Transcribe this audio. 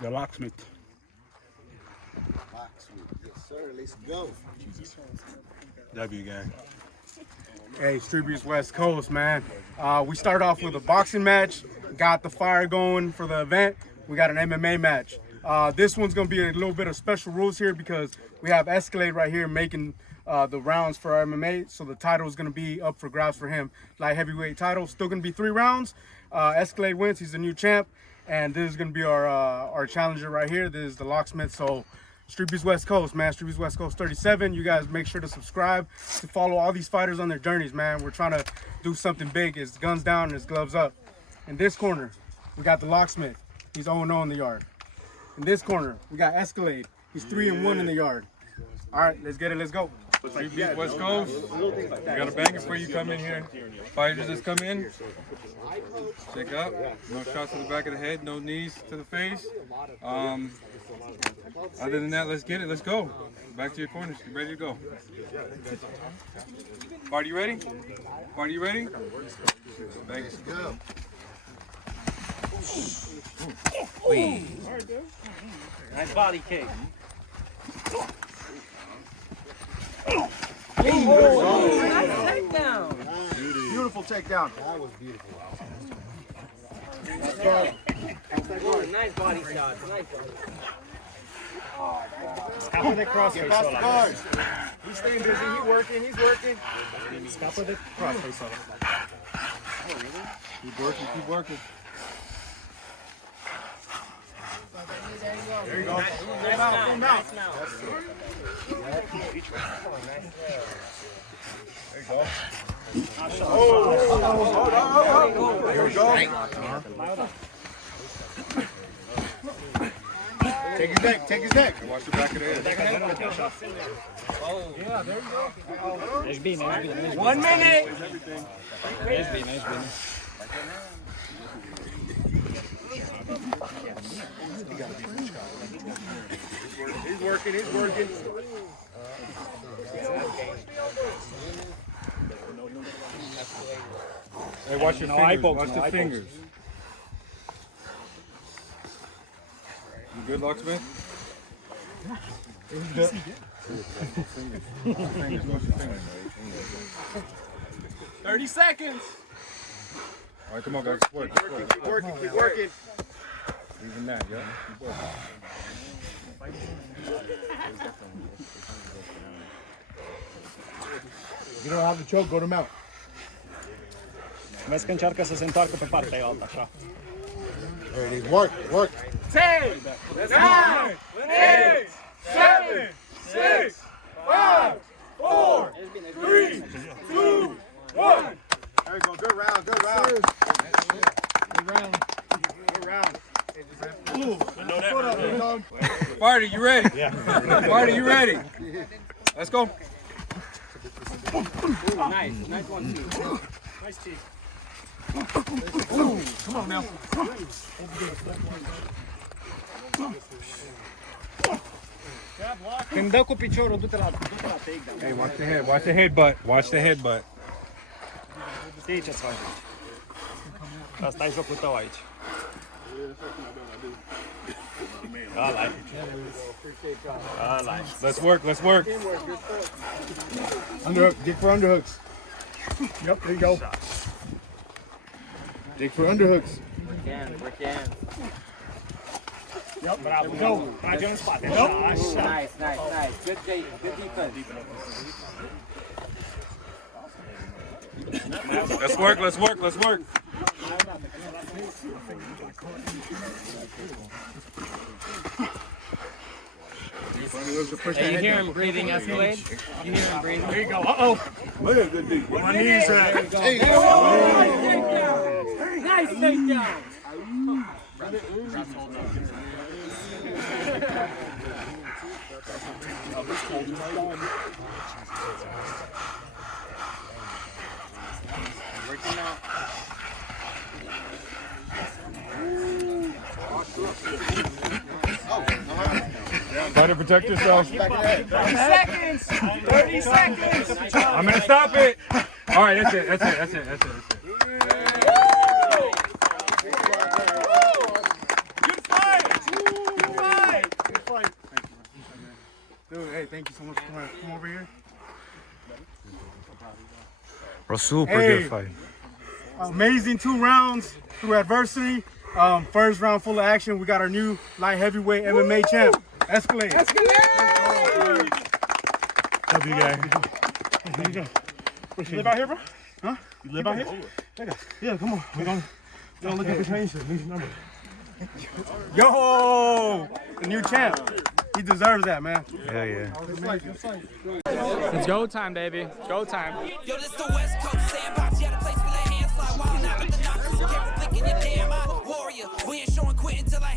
The Locksmith. Yes, sir. Let's go. W gang. Hey, Streetbeefs West Coast, man. We started off with a boxing match, got the fire going for the event. We got an MMA match. This one's gonna be a little bit of special rules here because we have Escalade right here making the rounds for our MMA. So the title is gonna be up for grabs for him. Light heavyweight title, still gonna be 3 rounds. Escalade wins, he's the new champ. And this is gonna be our challenger right here. This is the Locksmith. So Streetbeefs West Coast, man. Streetbeefs West Coast 37. You guys make sure to subscribe to follow all these fighters on their journeys, man. We're trying to do something big. It's guns down and his gloves up. In this corner, we got the Locksmith. He's 0-0 in the yard. In this corner, we got Escalade. He's 3-1 in the yard. All right, let's get it. Let's go. Streetbeefs West Coast. We got a banger for you. Come in here. Fighters just come in. Check out. No shots to the back of the head. No knees to the face. Other than that, let's get it. Let's go. Back to your corners. You ready to go? Party ready? Party ready? Vegas. Go. Nice body kick. Nice takedown. Beautiful takedown. That was beautiful. Nice body shot. Nice body. Escapa de crossface solo. He's staying busy. He's working. He's working. Escapa de crossface solo. Keep working. Keep working. There you go. Nice mount. Nice mount. There you go. Here we go. Take his neck. Take his neck. Watch the back of the head. Oh, yeah, there you go. 1 minute. He's working. He's working. Hey, watch your fingers. Watch the fingers. You good, Locksmith? Good. 30 seconds. All right, come on, guys. Work. Keep working. Keep working. Even that, yeah. Keep working. If you don't have the choke, go to mount. Vezi că încearcă să se întoarcă pe partea altă, așa. There it is. Work. Work. 10, 9, 8, 7, 6, 5, 4, 3, 2, 1. There you go. Good round. Good round. Good round. Good round. Party, you ready? Yeah. Party, you ready? Let's go. Nice. Nice one, too. Nice team. Come on now. Când dă cu piciorul, du-te la takedown. Hey, watch the head. Watch the headbutt. Watch the headbutt. Știi ce să faci? Asta e jocul tău aici. Ăla-i. Ăla-i. Let's work. Let's work. Underhook. Dig for underhooks. Yep. There you go. Dig for underhooks. Work your hands. Yep, bravo. Go. Trage în spate. Așa. Nice. Good defense. Let's work. Let's work. Let's work. Hey, you hear him breathing, Escalade? You hear him breathing? There you go. Uh-oh. Where my knees at? Hey. Nice takedown. Working out. Try to protect yourself. 30 seconds. 30 seconds. I'm gonna stop it. All right, that's it. thank you so much for coming. Come over here. Bro, super Hey. good fight. Amazing 2 rounds through adversity. First round full of action. We got our new light heavyweight MMA champ, Escalade. W gang. You live out here, bro? Huh? You live out here? Yeah, come on. We're gonna look at the train shit. Need your number. Yo, the new champ. He deserves that, man. Hell yeah. It's go time, baby. Go time. Yo, this the West Coast sandbox. Yeah, the place where the hands fly wild out with the knockers. Careful picking your damn eye. Warrior, we ain't showing quit until I